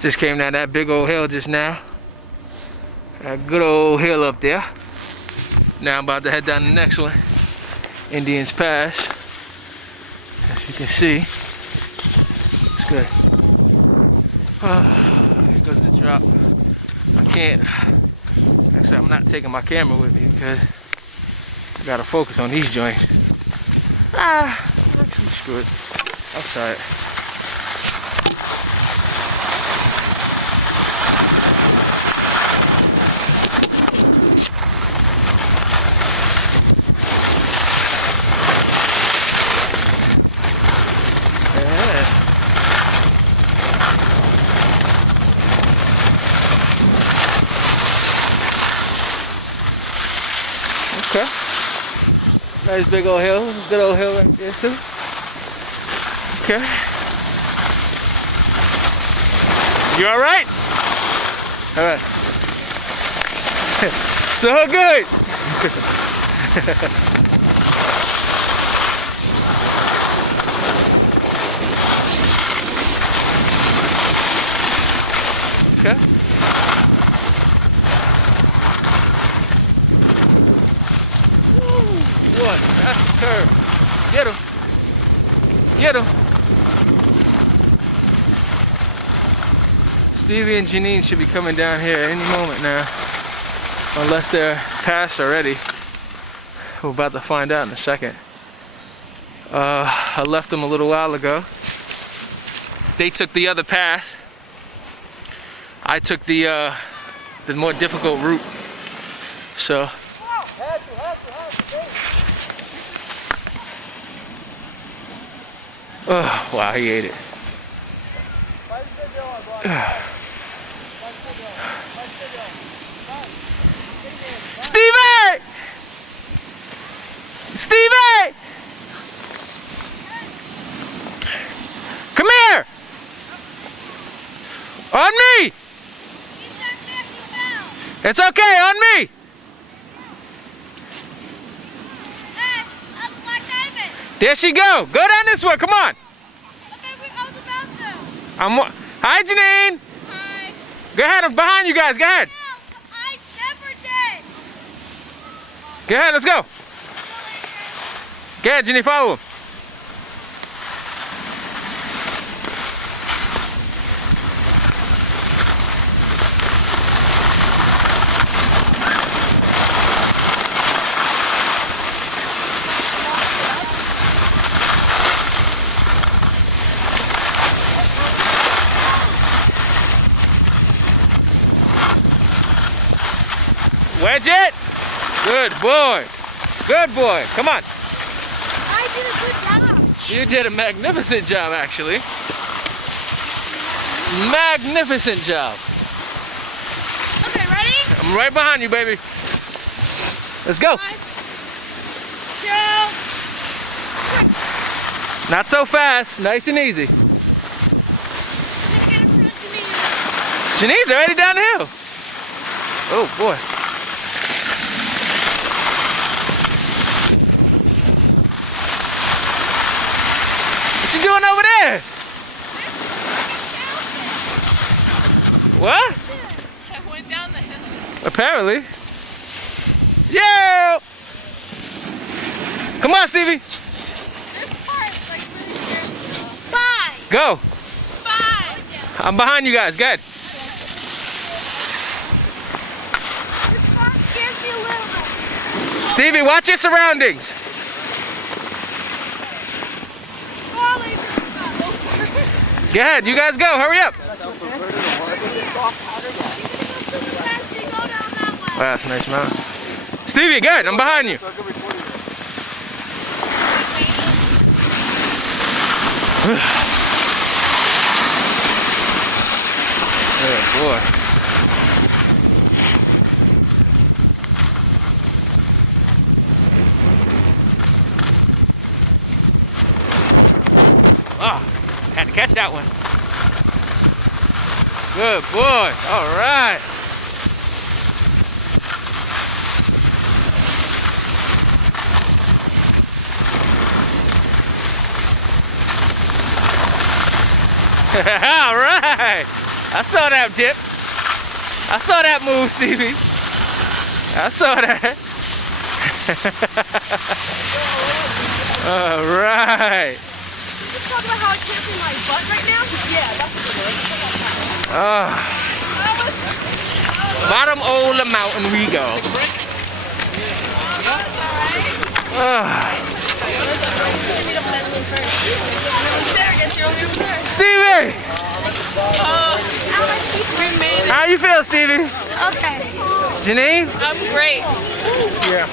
Just came down that big old hill just now. That good old hill up there. Now I'm about to head down the next one. Indians Pass. As you can see. It's good. Here goes the drop. I can't. Actually, I'm not taking my camera with me because I gotta focus on these joints. Actually, screw it. I'll try it. Okay. Nice big old hill. Good old hill right there too. Okay. You alright? Alright. So good. Okay. What? That's the curve. Get him. Get him. Stevie and Janine should be coming down here any moment now. Unless they're past already. We're about to find out in a second. I left them a little while ago. They took the other path. I took the more difficult route. So. Oh, wow, he ate it. Stevie! Stevie! Come here! On me! It's okay, on me! There she go. Go down this way. Come on. Okay, I was about to. Hi, Janine. Hi. Go ahead. I'm behind you guys. Go ahead. No, I never did. Go ahead. Let's go. Go ahead, Janine. Follow him. Wedge it. Good boy. Good boy. Come on. I did a good job. You did a magnificent job, actually. Magnificent job. Okay, ready? I'm right behind you, baby. Let's go. 1, 2, 3. Not so fast. Nice and easy. I'm gonna get in front of Janine. Janine's already down the hill. Oh, boy. What you doing over there? What? I went down the hill. Apparently. Yeah. Come on, Stevie. This part is like really scary. 5. Go. 5. I'm behind you guys. Go ahead. This part scares me a little bit. Stevie, watch your surroundings. Charlie, this is not over. Go ahead. You guys go. Hurry up. Wow, that's a nice mountain. Stevie, good. I'm behind you. Oh, boy. Oh, had to catch that one. Good boy. All right. All right. I saw that dip. I saw that move, Stevie. I saw that. All right. Let's talk about how I can't see my butt right now. Yeah, that's what it is. Bottom of the mountain we go. Stevie! How you feel, Stevie? Okay. Janine? I'm great. Yeah.